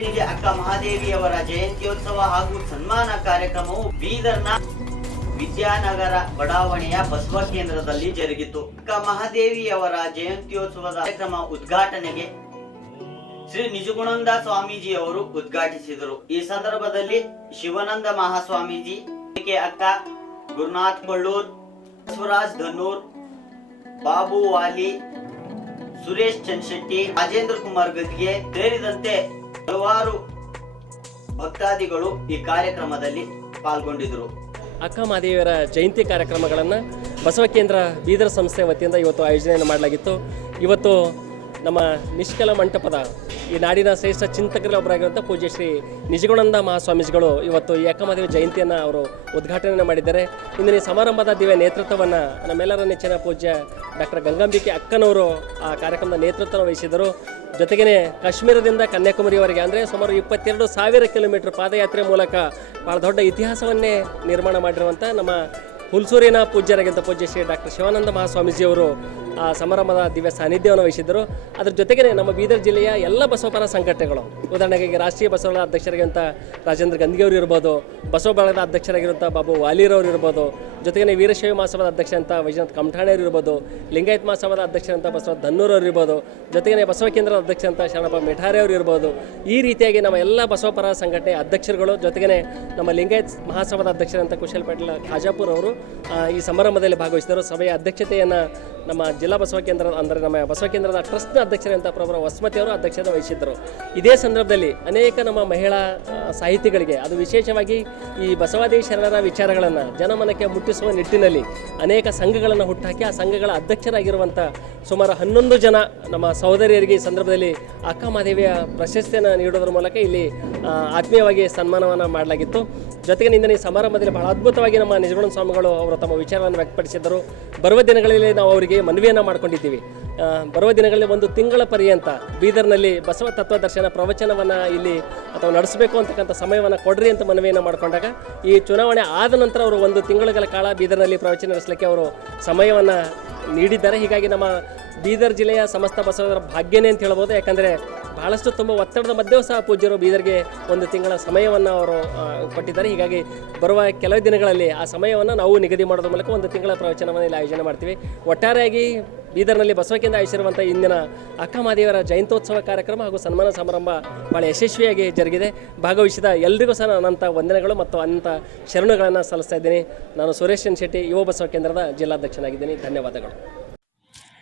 ಅಕ್ಕ ಮಹಾದೇವಿಯವರ ಜಯಂತ್ಯೋತ್ಸವ ಹಾಗೂ ಸನ್ಮಾನ ಕಾರ್ಯಕ್ರಮವು ಬೀದರ್ನ ವಿದ್ಯಾನಗರ ಬಡಾವಣೆಯ ಬಸವ ಕೇಂದ್ರದಲ್ಲಿ ಜರುಗಿತು. ಅಕ್ಕ ಮಹಾದೇವಿಯವರ ಜಯಂತ್ಯೋತ್ಸವದ ಕಾರ್ಯಕ್ರಮ ಉದ್ಘಾಟನೆಗೆ ಶ್ರೀ ನಿಜಗುಣಂದ ಸ್ವಾಮೀಜಿ ಅವರು ಉದ್ಘಾಟಿಸಿದರು. ಈ ಸಂದರ್ಭದಲ್ಲಿ ಶಿವಾನಂದ ಮಹಾಸ್ವಾಮೀಜಿ ಅಕ್ಕ, ಗುರುನಾಥ್ ಕೊಳ್ಳೂರ್ ಬಸವರಾಜ್ ಧನೂರ್, ಬಾಬು ವಾಲಿ, ಸುರೇಶ್ ಚನ್ಶೆಟ್ಟಿ ರಾಜೇಂದ್ರ ಕುಮಾರ್ ಗದ್ಗೆ ಸೇರಿದಂತೆ ಹಲವಾರು ಭಕ್ತಾದಿಗಳು ಈ ಕಾರ್ಯಕ್ರಮದಲ್ಲಿ ಪಾಲ್ಗೊಂಡಿದ್ದರು. ಅಕ್ಕ ಮಹಾದೇವಿಯರ ಜಯಂತಿ ಕಾರ್ಯಕ್ರಮಗಳನ್ನು ಬಸವ ಕೇಂದ್ರ ಬೀದರ್ ಸಂಸ್ಥೆ ವತಿಯಿಂದ ಇವತ್ತು ಆಯೋಜನೆಯನ್ನು ಮಾಡಲಾಗಿತ್ತು. ಇವತ್ತು ನಮ್ಮ ನಿಷ್ಕಲ ಮಂಟಪದ ಈ ನಾಡಿನ ಶ್ರೇಷ್ಠ ಚಿಂತಕರಲ್ಲಿ ಒಬ್ಬರಾಗಿರುವಂಥ ಪೂಜ್ಯ ಶ್ರೀ ನಿಜಗುಣಾನಂದ ಮಹಾಸ್ವಾಮೀಜಿಗಳು ಇವತ್ತು ಈ ಅಕ್ಕಮಹಾದೇವಿ ಜಯಂತಿಯನ್ನು ಅವರು ಉದ್ಘಾಟನೆ ಮಾಡಿದ್ದಾರೆ. ಇಂದಿನ ಈ ಸಮಾರಂಭದ ದಿವ್ಯ ನೇತೃತ್ವವನ್ನು ನಮ್ಮೆಲ್ಲರ ನೆಚ್ಚಿನ ಪೂಜ್ಯ ಡಾಕ್ಟರ್ ಗಂಗಾಂಬಿಕೆ ಅಕ್ಕನವರು ಆ ಕಾರ್ಯಕ್ರಮದ ನೇತೃತ್ವ ವಹಿಸಿದರು. ಜೊತೆಗೇ ಕಾಶ್ಮೀರದಿಂದ ಕನ್ಯಾಕುಮಾರಿವರೆಗೆ ಅಂದರೆ ಸುಮಾರು ಇಪ್ಪತ್ತೆರಡು ಸಾವಿರ ಕಿಲೋಮೀಟರ್ ಪಾದಯಾತ್ರೆ ಮೂಲಕ ಭಾಳ ದೊಡ್ಡ ಇತಿಹಾಸವನ್ನೇ ನಿರ್ಮಾಣ ಮಾಡಿರುವಂಥ ನಮ್ಮ ಹುಲ್ಸೂರಿನ ಪೂಜ್ಯರಾಗಿದ್ದ ಪೂಜ್ಯ ಶ್ರೀ ಡಾಕ್ಟರ್ ಶಿವಾನಂದ ಮಹಾಸ್ವಾಮೀಜಿಯವರು ಆ ಸಮಾರಂಭದ ದಿವ್ಯ ಸಾನ್ನಿಧ್ಯವನ್ನು ವಹಿಸಿದ್ದರು. ಅದ್ರ ಜೊತೆಗೆ ನಮ್ಮ ಬೀದರ್ ಜಿಲ್ಲೆಯ ಎಲ್ಲ ಬಸವಪರ ಸಂಘಟನೆಗಳು ಉದಾಹರಣೆಗೆ ರಾಷ್ಟ್ರೀಯ ಬಸವಗಳ ಅಧ್ಯಕ್ಷರಾಗಿರುವಂಥ ರಾಜೇಂದ್ರ ಗಂದಿಗೆಯವರು ಇರ್ಬೋದು, ಬಸವ ಬಳಗದ ಅಧ್ಯಕ್ಷರಾಗಿರುವಂಥ ಬಾಬು ವಾಲಿರವರು ಇರ್ಬೋದು ಜೊತೆಗೆ ವೀರಶೈವ ಮಹಾಸಭಾದ ಅಧ್ಯಕ್ಷ ಅಂತ ವೈಜನಾಥ್ ಕಮಠಾಣೆಯವರು ಇರ್ಬೋದು, ಲಿಂಗಾಯತ್ ಮಹಾಸಭಾದ ಅಧ್ಯಕ್ಷ ಅಂತ ಬಸವ ಧನ್ನೂರವ್ರು ಇರ್ಬೋದು, ಜೊತೆಗೆ ಬಸವ ಕೇಂದ್ರದ ಅಧ್ಯಕ್ಷ ಅಂತ ಶರಣಪ್ಪ ಮೆಠಾರೆ ಅವರು ಇರ್ಬೋದು. ಈ ರೀತಿಯಾಗಿ ನಮ್ಮ ಎಲ್ಲ ಬಸವಪರ ಸಂಘಟನೆ ಅಧ್ಯಕ್ಷರುಗಳು, ಜೊತೆಗೆ ನಮ್ಮ ಲಿಂಗಾಯತ್ ಮಹಾಸಭಾದ ಅಧ್ಯಕ್ಷರಂತ ಕುಶಲ್ ಪಟೇಲ್ ಖಾಜಾಪುರ್ ಅವರು ಈ ಸಮಾರಂಭದಲ್ಲಿ ಭಾಗವಹಿಸಿದರು. ಸಭೆಯ ಅಧ್ಯಕ್ಷತೆಯನ್ನು ನಮ್ಮ ಜಿಲ್ಲಾ ಬಸವ ಕೇಂದ್ರ ಅಂದರೆ ನಮ್ಮ ಬಸವ ಕೇಂದ್ರದ ಟ್ರಸ್ಟ್ನ ಅಧ್ಯಕ್ಷರಂತ ಪ್ರಭಾವ ವಸ್ಮತಿ ಅವರು ಅಧ್ಯಕ್ಷತೆ ವಹಿಸಿದ್ದರು. ಇದೇ ಸಂದರ್ಭದಲ್ಲಿ ಅನೇಕ ನಮ್ಮ ಮಹಿಳಾ ಸಾಹಿತಿಗಳಿಗೆ, ಅದು ವಿಶೇಷವಾಗಿ ಈ ಬಸವಾದಿ ಶರಣರ ವಿಚಾರಗಳನ್ನು ಜನಮನಕ್ಕೆ ಮುಟ್ಟಿಸುವ ನಿಟ್ಟಿನಲ್ಲಿ ಅನೇಕ ಸಂಘಗಳನ್ನು ಹುಟ್ಟುಹಾಕಿ ಆ ಸಂಘಗಳ ಅಧ್ಯಕ್ಷರಾಗಿರುವಂಥ ಸುಮಾರು ಹನ್ನೊಂದು ಜನ ನಮ್ಮ ಸಹೋದರಿಯರಿಗೆ ಈ ಸಂದರ್ಭದಲ್ಲಿ ಅಕ್ಕ ಮಹಾದೇವಿಯ ಪ್ರಶಸ್ತಿಯನ್ನು ನೀಡೋದ್ರ ಮೂಲಕ ಇಲ್ಲಿ ಆತ್ಮೀಯವಾಗಿ ಸನ್ಮಾನವನ್ನು ಮಾಡಲಾಗಿತ್ತು. ಜೊತೆಗೆ ಈ ಸಮಾರಂಭದಲ್ಲಿ ಬಹಳ ಅದ್ಭುತವಾಗಿ ನಮ್ಮ ನಿಜಗುಣ ಸ್ವಾಮಿಗಳು ಅವರು ತಮ್ಮ ವಿಚಾರವನ್ನು ವ್ಯಕ್ತಪಡಿಸಿದ್ದರು. ಬರುವ ದಿನಗಳಲ್ಲಿ ನಾವು ಅವರಿಗೆ ಮನವಿಯನ್ನು ಮಾಡ್ಕೊಂಡಿದ್ದೀವಿ. ಬರುವ ದಿನಗಳಲ್ಲಿ ಒಂದು ತಿಂಗಳ ಪರ್ಯಂತ ಬೀದರ್ನಲ್ಲಿ ಬಸವ ತತ್ವದರ್ಶನ ಪ್ರವಚನವನ್ನು ಇಲ್ಲಿ ಅಥವಾ ನಡೆಸಬೇಕು ಅಂತಕ್ಕಂಥ ಸಮಯವನ್ನು ಕೊಡ್ರಿ ಅಂತ ಮನವಿಯನ್ನು ಮಾಡಿಕೊಂಡಾಗ ಈ ಚುನಾವಣೆ ಆದ ನಂತರ ಅವರು ಒಂದು ತಿಂಗಳುಗಳ ಕಾಲ ಬೀದರ್ನಲ್ಲಿ ಪ್ರವಚನ ನಡೆಸಲಿಕ್ಕೆ ಅವರು ಸಮಯವನ್ನು ನೀಡಿದ್ದಾರೆ. ಹೀಗಾಗಿ ನಮ್ಮ ಬೀದರ್ ಜಿಲ್ಲೆಯ ಸಮಸ್ತ ಬಸವರ ಭಾಗ್ಯನೇ ಅಂತ ಹೇಳ್ಬೋದು. ಯಾಕಂದರೆ ಬಹಳಷ್ಟು ತುಂಬ ಒತ್ತಡದ ಮಧ್ಯೆಯೂ ಸಹ ಪೂಜ್ಯರು ಬೀದರ್ಗೆ ಒಂದು ತಿಂಗಳ ಸಮಯವನ್ನು ಅವರು ಕೊಟ್ಟಿದ್ದಾರೆ. ಹೀಗಾಗಿ ಬರುವ ಕೆಲವು ದಿನಗಳಲ್ಲಿ ಆ ಸಮಯವನ್ನು ನಾವು ನಿಗದಿ ಮಾಡೋದ್ರ ಮೂಲಕ ಒಂದು ತಿಂಗಳ ಪ್ರವಚನವನ್ನು ಇಲ್ಲಿ ಆಯೋಜನೆ ಮಾಡ್ತೀವಿ. ಒಟ್ಟಾರೆಯಾಗಿ ಬೀದರ್ನಲ್ಲಿ ಬಸವಕೇಂದ್ರ ಆಯೋಜಿಸಿರುವಂಥ ಇಂದಿನ ಅಕ್ಕ ಮಹಾದೇವರ ಜಯಂತ್ಯೋತ್ಸವ ಕಾರ್ಯಕ್ರಮ ಹಾಗೂ ಸನ್ಮಾನ ಸಮಾರಂಭ ಭಾಳ ಯಶಸ್ವಿಯಾಗಿ ಜರುಗಿದೆ. ಭಾಗವಹಿಸಿದ ಎಲ್ರಿಗೂ ಸಹ ಅನಂತ ವಂದನೆಗಳು ಮತ್ತು ಅಂಥ ಶರಣುಗಳನ್ನು ಸಲ್ಲಿಸ್ತಾ ಇದ್ದೀನಿ. ನಾನು ಸುರೇಶ್ ಎನ್ ಶೆಟ್ಟಿ, ಯುವ ಬಸವ ಕೇಂದ್ರದ ಜಿಲ್ಲಾಧ್ಯಕ್ಷನಾಗಿದ್ದೀನಿ. ಧನ್ಯವಾದಗಳು.